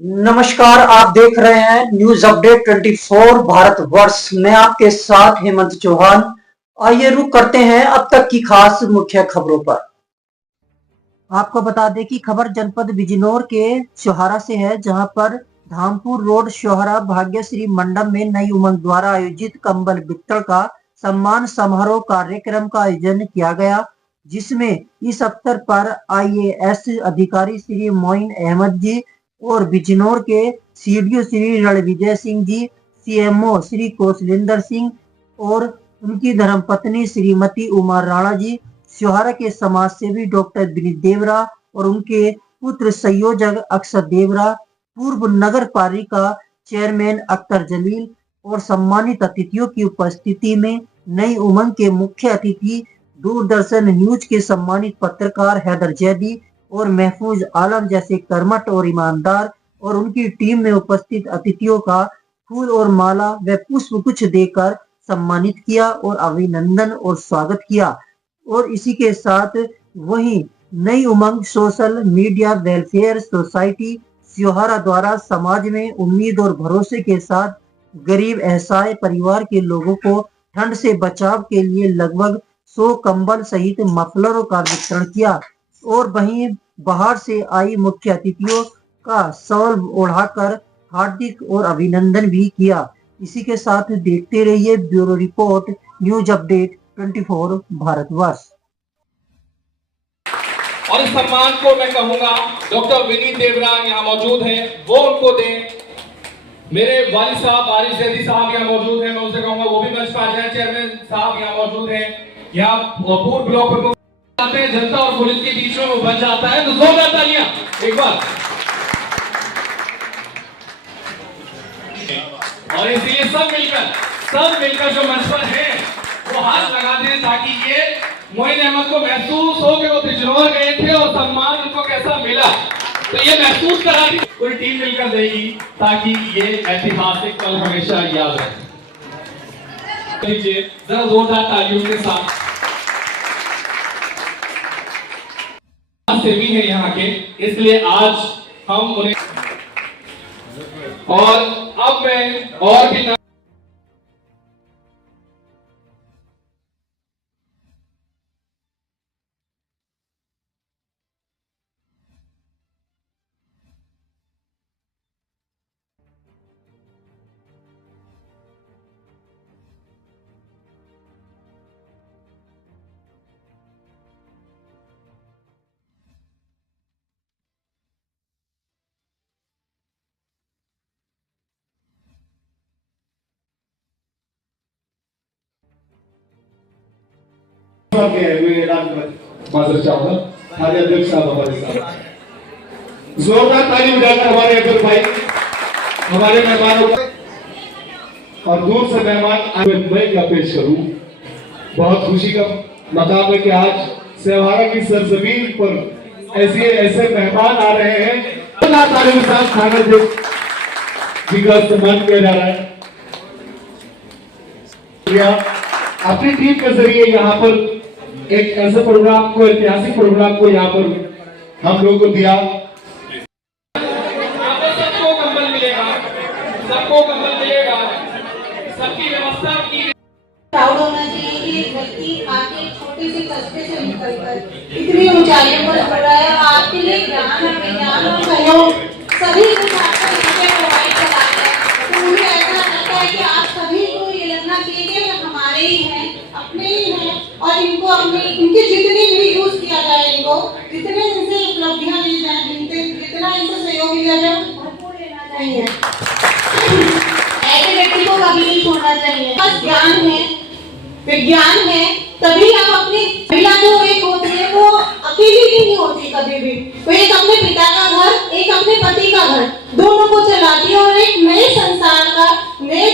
नमस्कार, आप देख रहे हैं न्यूज अपडेट 24 भारतवर्ष। मैं आपके साथ हेमंत चौहान। आइए रुक करते हैं अब तक की खास मुख्य खबरों पर। आपको बता दें कि खबर जनपद बिजनौर के सोहारा से है, जहां पर धामपुर रोड सोहारा भाग्यश्री मंडप में नई उमंग द्वारा आयोजित कंबल वितरण का सम्मान समारोह कार्यक्रम का आयोजन किया गया, जिसमें इस अवसर पर IAS अधिकारी श्री मोइन अहमद जी और बिजनौर के CDO श्री रणविजय सिंह जी, CMO श्री कौशलेंद्र सिंह और उनकी धर्मपत्नी श्रीमती उमा राणा जी, सोहारा के समाज सेवी डॉक्टर विनीत देवरा और उनके पुत्र संयोजक अक्षर देवरा, पूर्व नगर पालिका चेयरमैन अख्तर जलील और सम्मानित अतिथियों की उपस्थिति में नई उमंग के मुख्य अतिथि दूरदर्शन न्यूज के सम्मानित पत्रकार हैदर जैदी और महफूज आलम जैसे कर्मठ और ईमानदार और उनकी टीम में उपस्थित अतिथियों का फूल और माला व पुष्प गुच्छ देकर सम्मानित किया और अभिनंदन और स्वागत किया। और इसी के साथ वहीं नई उमंग सोशल मीडिया वेलफेयर सोसाइटी सोहारा द्वारा समाज में उम्मीद और भरोसे के साथ गरीब असहाय परिवार के लोगों को ठंड से बचाव के लिए लगभग 100 कंबल सहित मफलरों का वितरण किया और वहीं बाहर से आई मुख्य अतिथियों का शॉल ओढ़ाकर हार्दिक और अभिनंदन भी किया। इसी के साथ देखते रहिए bureau report news update 24 Bharatvarsh. और इस सम्मान को मैं कहूंगा डॉक्टर विनीत देवरा यहाँ मौजूद हैं, वो उनको दें। मेरे वालिद साहब आरिफ जैदी साहब यहाँ मौजूद हैं, मैं उनसे कहूंगा वो भी मंच पर आ जाए। चेयरमैन साहब यहाँ मौजूद हैं, यहाँ पूर्व ब्लॉक प्रमुख आते हैं, जनता और पुलिस के बीच में वो बन जाता है, तो जोरदार तालियां एक बार। और इसलिए सब मिलकर जो मंच पर है वो हाथ लगा दें ताकि ये मोइन अहमद को महसूस हो कि वो बिजनौर गए थे और सम्मान उनको कैसा मिला, तो ये महसूस करा दी पूरी टीम मिलकर देगी ताकि ये ऐतिहासिक पल हमेशा याद रहे। लीजिए जरा जोरदार तालियों के साथ। सेवी है यहाँ के, इसलिए आज हम उन्हें और अब मैं और भी जोरदार ताली बजाकर हमारे अब्दुल भाई हमारे मेहमानों को और दूर से मेहमान मैं क्या पेश करूं। बहुत खुशी का मकाम है कि आज सोहारा की सरजमीन पर ऐसे मेहमान आ रहे हैं। ताली के साथ सागर जी का सम्मान किया जा रहा है। अपनी टीम के जरिए यहाँ पर एक ऐसे प्रोग्राम को, ऐतिहासिक प्रोग्राम को यहाँ पर हम लोगों को दिया। सबको कंबल मिलेगा, सबकी व्यवस्था की। प्राउड होना चाहिए कि एक व्यक्ति आके छोटे से कस्बे से निकलकर इतनी ऊंचाइयों पर बढ़ रहा है और आपके लिए ज्ञान और विज्ञान और सहयोग सभी कुछ आपको इससे प्रोवाइड करा है। तो मुझे ऐसा लगता है कि आप सभी को ये लगना चाहिए कि हमारे ही हैं, अपने ही हैं और इनको अपने इनकी जितनी भी यूज किया जाए, इनको जितने इनसे उपलब्धियां ली जाए, जितना इनसे सहयोग लिया जाए भरपूर लेना चाहिए। ऐसे व्यक्ति को कभी नहीं छोड़ना चाहिए। बस ज्ञान है, विज्ञान है, तभी हम अपनी महिला जो एक होती है वो अकेली नहीं होती कभी भी। वो एक अपने पिता का घर, एक अपने पति का घर, दोनों को चलाती है और एक नए संसार का, नए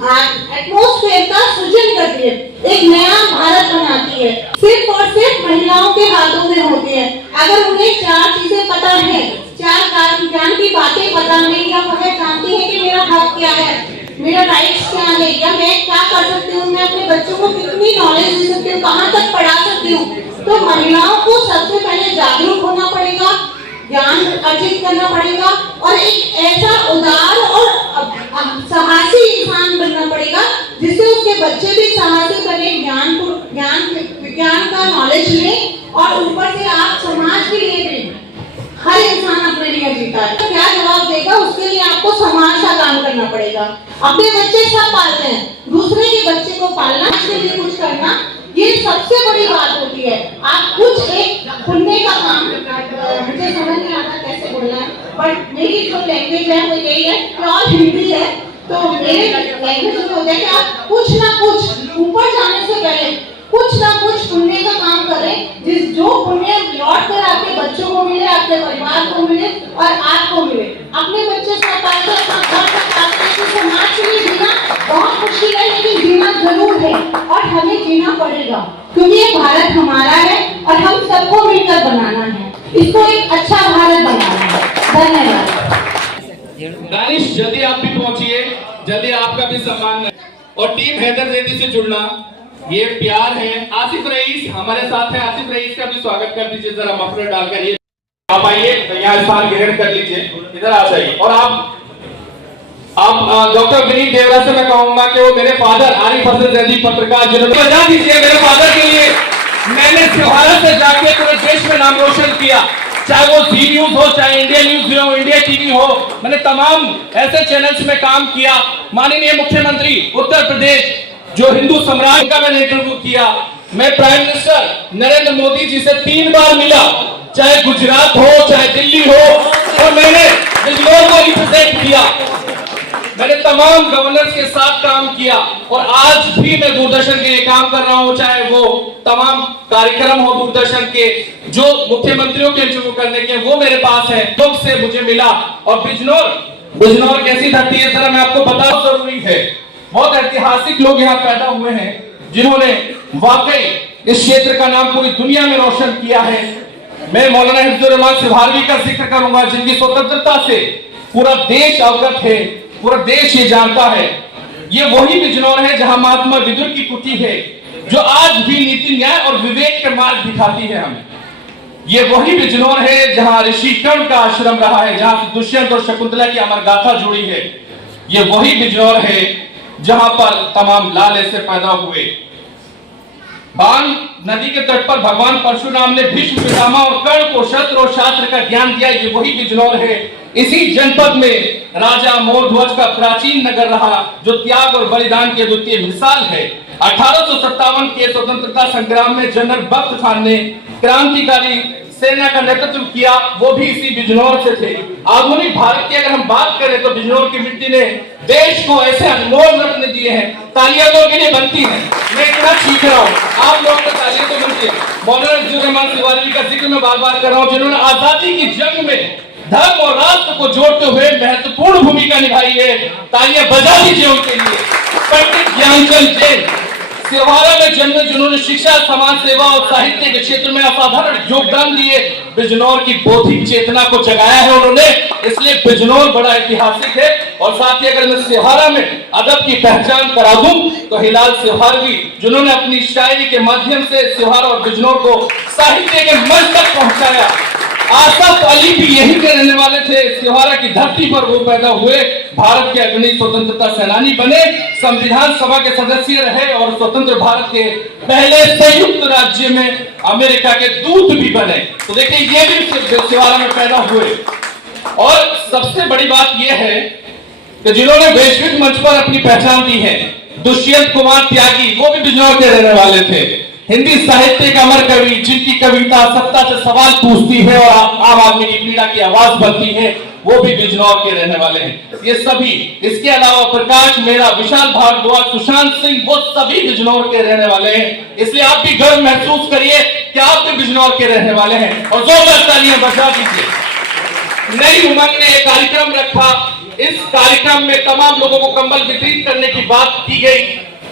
एटमॉस्फेयर का सृजन करती है, एक नया भारत बनाती है। सिर्फ और सिर्फ महिलाओं के हाथों में होती है। अगर उन्हें 4 चीजें पता है, 4 ज्ञान की बातें पता है या वह जानती है कि मेरा हक क्या है, मेरा राइट्स क्या है, या मैं क्या कर सकती हूँ, मैं अपने बच्चों को कितनी नॉलेज दे सकती हूँ, कहाँ तक पढ़ा सकती हूँ, तो महिलाओं को सबसे पहले जागरूक होना पड़ेगा, ज्ञान अर्जित करना पड़ेगा और एक ऐसा उदार और साहसी इंसान बनना पड़ेगा जिससे उसके बच्चे भी साहसी बने, विज्ञान का नॉलेज ले और ऊपर से आप समाज के लिए भी, हर इंसान अपने लिए जीता है तो क्या जवाब देगा, उसके लिए आपको समाज का काम करना पड़ेगा। अपने बच्चे सब पालते हैं, दूसरे के बच्चे को पालना, उसके लिए कुछ करना, ये सबसे बड़ी बात होती है। आप कुछ एक पुण्य का काम, मुझे समझ नहीं आता कैसे बोलना है, बट मेरी जो लैंग्वेज है वो यही है, प्योर हिंदी है, तो मेरे लैंग्वेज में होता है कि आप कुछ ना कुछ ऊपर जाने से पहले कुछ ना कुछ पुण्य का काम करें, जो पुण्य लौट कर आपके बच्चों को मिले, आपके परिवार को मिले और आपको मिले। अपने बच्चे साथ पालते, अपना घर साथ पालते, समाज के लिए जीना बहुत मुश्किल है, लेकिन जीना जरूर है और हमें जीना पड़ेगा क्योंकि ये भारत हमारा है और हम सबको मिलकर बनाना है, इसको एक अच्छा भारत बनाना है। धन्यवाद। दानिश, जल्दी आप भी पहुंचिए, जल्दी आपका भी सम्मान और टीम हैदर रेड्डी से जुड़ना, ये प्यार है। आसिफ रईस हमारे साथ है, आसिफ रईस का भी स्वागत कर दीजिए जरा मफलर डालकर। ये आप आइए, यहाँ स्थान ग्रहण कर लीजिए, इधर आ जाइए। और आप डॉक्टर विनीत देवरा से मैं कहूंगा कि वो मेरे फादर आरिफ हसन जैदी पत्रकार, जिन्होंने बजा दीजिए मेरे फादर के लिए। मैंने सिवाड़ा से जाके पूरे देश में नाम रोशन किया, चाहे वो जी न्यूज हो, चाहे इंडिया न्यूज हो, इंडिया टीवी हो, मैंने तमाम ऐसे चैनल्स में काम किया। माननीय मुख्यमंत्री उत्तर प्रदेश जो हिंदू सम्राट का मैंने इंटरव्यू किया, मैं प्राइम मिनिस्टर नरेंद्र मोदी जी से 3 बार मिला, चाहे गुजरात हो चाहे दिल्ली हो, और मैंने बिजनौर को रिप्रेजेंट किया, मैंने तमाम गवर्नर्स के साथ काम किया और आज भी मैं दूरदर्शन के लिए काम कर रहा हूं, चाहे वो तमाम कार्यक्रम हो दूरदर्शन के जो मुख्यमंत्रियों के इंटरव्यू करने के, वो मेरे पास है, दुख से मुझे मिला। और बिजनौर कैसी धरती है जरा मैं आपको बताना जरूरी है। बहुत ऐतिहासिक लोग यहाँ पैदा हुए हैं जिन्होंने वाकई इस क्षेत्र का नाम पूरी दुनिया में रोशन किया है। मैं मौलाना हिफ्जुर रहमान सिवारवी का जिक्र करूंगा, जिनकी स्वतंत्रता से पूरा देश अवगत है, पूरा देश ये जानता है। ये वही बिजनौर है जहां महात्मा विदुर की कुटी है, जो आज भी नीति न्याय और विवेक के मार्ग दिखाती है हमें। ये वही बिजनौर है जहां ऋषि कर्ण का आश्रम रहा है, जहां दुष्यंत और शकुंतला की अमर गाथा जुड़ी है। ये वही बिजनौर है जहां पर तमाम लाल ऐसे पैदा हुए। बाण नदी के तट पर भगवान परशुराम ने भीष्म पितामह और कर्ण को शस्त्र और शास्त्र का ज्ञान दिया, ये वही बिजनौर है। इसी जनपद में राजा मोरध्वज का प्राचीन नगर रहा, जो त्याग और बलिदान की अद्वितीय मिसाल है। 1857 के स्वतंत्रता संग्राम में जनरल बख्त खान ने क्रांतिकारी सेना का नेतृत्व किया, वो भी इसी बिजनौर से थे। आधुनिक भारत की अगर हम बात करें तो बिजनौर की मिट्टी ने देश को ऐसे अनमोल रत्न दिए हैं, तालियां तो के लिए बनती हैं। मैं इतना सीख रहा हूँ, आप लोगों को तालियां तो बनती है। मौलाना हिफ्जुर रहमान सिवारवी का जिक्र मैं बार-बार कर रहा हूँ, जिन्होंने आजादी की जंग में धर्म और राष्ट्र को जोड़ते हुए महत्वपूर्ण भूमिका निभाई है। तालियां बजा दीजिए उनके लिए। पंडित ज्ञानचंद जैन सिवाड़ा में जन्मे, जिन्होंने शिक्षा, समाज सेवा और साहित्य के क्षेत्र में असाधारण योगदान दिए, बिजनौर की बौद्धिक चेतना को जगाया है उन्होंने, इसलिए बिजनौर बड़ा ऐतिहासिक है। और साथ ही अगर मैं सिवाड़ा में अदब की पहचान करा दूं तो हिलाल सिवारवी, जिन्होंने अपनी शायरी के माध्यम से सिवाड़ा और बिजनौर को साहित्य के मंच तक पहुंचाया। आसफ अली भी यही के रहने वाले थे, सिवाड़ा की धरती पर वो पैदा हुए, भारत के अग्रणी स्वतंत्रता सेनानी बने, संविधान सभा के सदस्य रहे और स्वतंत्र भारत के पहले संयुक्त राज्य में अमेरिका के दूत भी बने। तो देखिए ये भी सिवाड़ा में पैदा हुए। और सबसे बड़ी बात यह है कि जिन्होंने वैश्विक मंच पर अपनी पहचान दी है, दुष्यंत कुमार त्यागी, वो भी बिजनौर के रहने वाले थे। हिंदी साहित्य का अमर कवि, जिनकी कविता सत्ता से सवाल पूछती है और आम आदमी की पीड़ा की आवाज बनती है, वो भी बिजनौर के रहने वाले हैं। ये सभी, इसके अलावा प्रकाश मेहरा, विशाल भारद्वाज, सुशांत सिंह, वो सभी बिजनौर के रहने वाले हैं। इसलिए आप भी गर्व महसूस करिए कि आप भी बिजनौर के रहने वाले हैं और जोरदार तालियां बजा दीजिए। नई उमंग ने एक कार्यक्रम रखा, इस कार्यक्रम में तमाम लोगों को कंबल वितरित करने की बात की गई।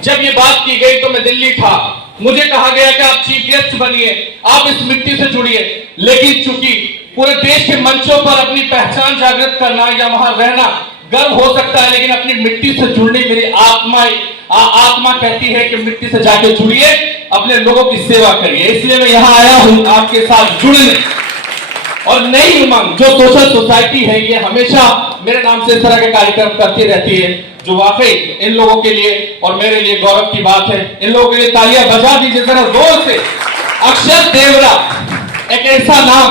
जब ये बात की गई तो मैं दिल्ली था, मुझे कहा गया कि आप चीफ गेस्ट बनिए, आप इस मिट्टी से जुड़िए। लेकिन चूंकि पूरे देश के मंचों पर अपनी पहचान जागृत करना या वहां रहना गर्व हो सकता है, लेकिन अपनी मिट्टी से जुड़ने मेरी आत्मा कहती है कि मिट्टी से जाके जुड़िए, अपने लोगों की सेवा करिए। इसलिए मैं यहाँ आया हूं आपके साथ जुड़ने। और नई उमंग जो सोशल सोसाइटी है ये हमेशा मेरे नाम से इस तरह के कार्यक्रम करती रहती है, जो वाकई इन लोगों के लिए और मेरे लिए गौरव की बात है। इन लोगों के लिए तालियां बजा दीजिए जरा जोर से। अक्षत देवरा एक ऐसा नाम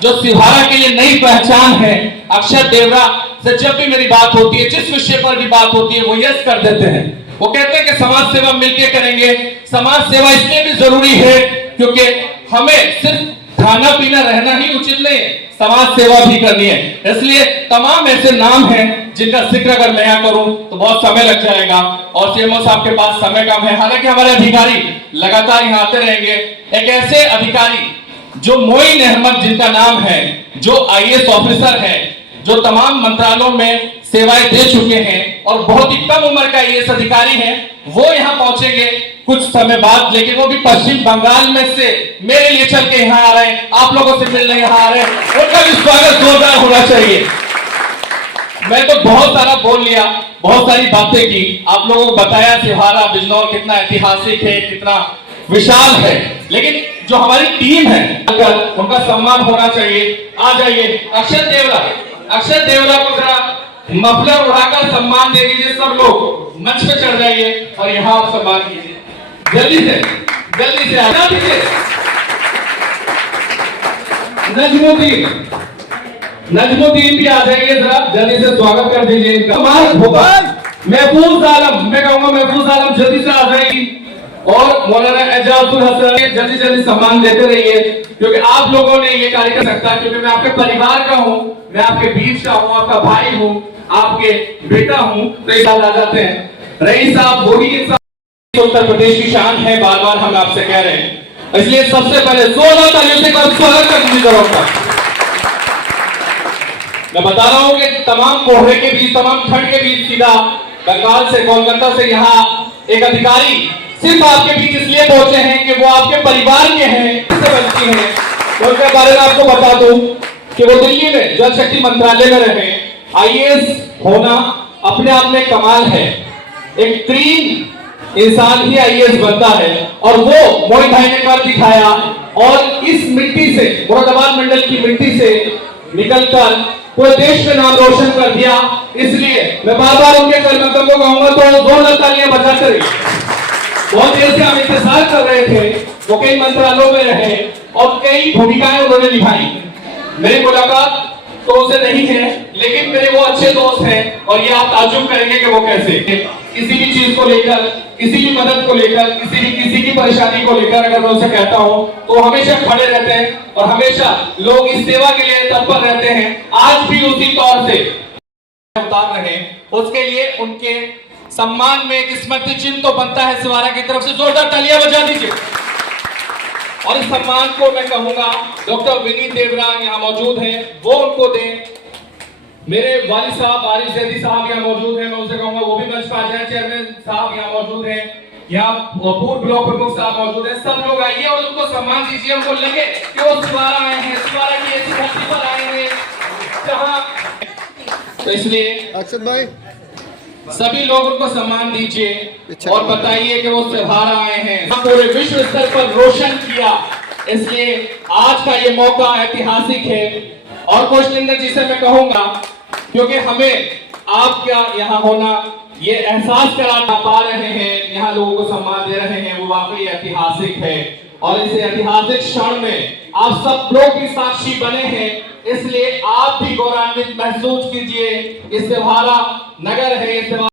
जो सिहारा के लिए नई पहचान है। अक्षत देवरा से जब भी मेरी बात होती है, जिस विषय पर भी बात होती है, वो यस कर देते हैं। वो कहते हैं कि समाज सेवा मिलकर करेंगे। समाज सेवा इसलिए भी जरूरी है क्योंकि हमें सिर्फ खाना पीना रहना ही उचित नहीं है, समाज सेवा भी करनी है। इसलिए तमाम ऐसे नाम हैं जिनका जिक्र अगर मैं यहाँ करूं तो बहुत समय लग जाएगा और सीएमओ साहब के पास समय कम है। हालांकि हमारे अधिकारी लगातार यहाँ आते रहेंगे। एक ऐसे अधिकारी जो मोइन अहमद जिनका नाम है, जो आईएएस ऑफिसर है, जो तमाम मंत्रालयों में सेवाएं दे चुके हैं और बहुत ही कम उम्र का आईएएस अधिकारी है, वो यहाँ पहुंचेंगे कुछ समय बाद। लेकिन वो भी पश्चिम बंगाल में से मेरे लिए चल के यहाँ आ रहे हैं, आप लोगों से मिलने यहाँ आ रहे हैं। उनका भी स्वागत जोरदार होना चाहिए। मैं तो बहुत सारा बोल लिया, बहुत सारी बातें की, आप लोगों को बताया सिहारा बिजनौर कितना ऐतिहासिक है, कितना विशाल है। लेकिन जो हमारी टीम है उनका सम्मान होना चाहिए। आ जाइए अक्षत देवरा। अक्षत देवरा को जरा मफलर उड़ाकर सम्मान दे दीजिए। सब लोग मंच पे चढ़ जाइए और यहाँ आप सम्मान कीजिए। जल्दी से आना दीजिए। नजमुद्दीन भी आ जाइए, जरा जल्दी से स्वागत कर दीजिए इनका। महफूज आलम, मैं कहूंगा महफूज आलम जल्दी से आ जाएगी और मौलाना एजाजुल हसन जल्दी सम्मान देते रहिए क्योंकि आप लोगों ने ये कार्य कर सकता है, क्योंकि मैं आपके परिवार का हूँ, मैं आपके बीच का हूँ, आपका भाई हूँ, आपके बेटा हूँ। तो इस आ जाते हैं रईस साहब, वही इंसान उत्तर प्रदेश की शान है, बार बार हम आपसे कह रहे हैं। इसलिए सबसे पहले जोरदार तालियों से स्वागत कर दीजिए जरूर का। मैं बता रहा हूँ कि तमाम कोहरे के बीच, तमाम ठंड के बीच सीधा बंगाल से, कोलकाता से यहाँ एक अधिकारी सिर्फ आपके बीच इसलिए पहुंचे हैं कि वो आपके परिवार के हैं, इससे बल्कि हैं। तो उनके बारे में आपको बता दूं कि वो दिल्ली में जल शक्ति मंत्रालय में रहे। आईएएस होना अपने आप में कमाल है। एक क्लीन इंसान ही आईएएस बनता है और वो मोइन भाई ने कर दिखाया और इस मिट्टी से, मुरादाबाद मंडल की मिट्टी से निकलकर पूरे देश में नाम रोशन कर दिया। इसलिए मैं बार बार उनके कर्मकर्ताओं को कहूंगा तो जोरदार तालियां बजाते रहिए। बहुत देर से हम इंतजार कर रहे थे, वो कई मंत्रालयों में रहे और कई भूमिकाएं उन्होंने निभाई। मेरी मुलाकात तो उनसे नहीं है, लेकिन मेरे वो अच्छे दोस्त हैं और ये आप ताज्जुब करेंगे कि वो कैसे। किसी भी चीज को लेकर, किसी भी मदद को लेकर, किसी की परेशानी को लेकर अगर मैं उनसे कहता हूँ तो हमेशा खड़े रहते हैं और हमेशा लोग इस सेवा के लिए तत्पर रहते हैं। आज भी उसी तौर से उतार रहे हैं, उसके लिए उनके सम्मान में एक स्मृति चिन्ह तो बनता है सिहारा की तरफ से। जोरदार तालियां बजा दीजिए। और इस सम्मान को मैं कहूंगा डॉक्टर विनीत देवरा यहाँ मौजूद हैं, वो उनको दें। मेरे वालिद साहब आरिफ जैदी साहब यहाँ मौजूद हैं, मैं उनसे कहूंगा वो भी मंच पर आ जाए। चेयरमैन साहब यहाँ मौजूद हैं, यहाँ पूर्व ब्लॉक प्रमुख साहब मौजूद हैं। सब लोग आइए और उनको सम्मान दीजिए। उनको लगे कि वो सिहारा आए हैं, सिहारा की ऐसी धरती पर आए हैं जहाँ, तो इसलिए अक्षत भाई सभी लोग उनको सम्मान दीजिए और बताइए कि वो सिहारा आए हैं, पूरे विश्व स्तर पर रोशन किया। इसलिए आज का ये मौका ऐतिहासिक है। और कोशलिंदर जी से मैं कहूंगा, क्योंकि हमें आपका यहाँ होना, ये एहसास करा पा रहे हैं, यहाँ लोगों को सम्मान दे रहे हैं, वो वाकई ऐतिहासिक है। और इस ऐतिहासिक क्षण में आप सब लोग भी साक्षी बने हैं, इसलिए आप भी गौरवान्वित महसूस कीजिए। इस सिहारा नगर है,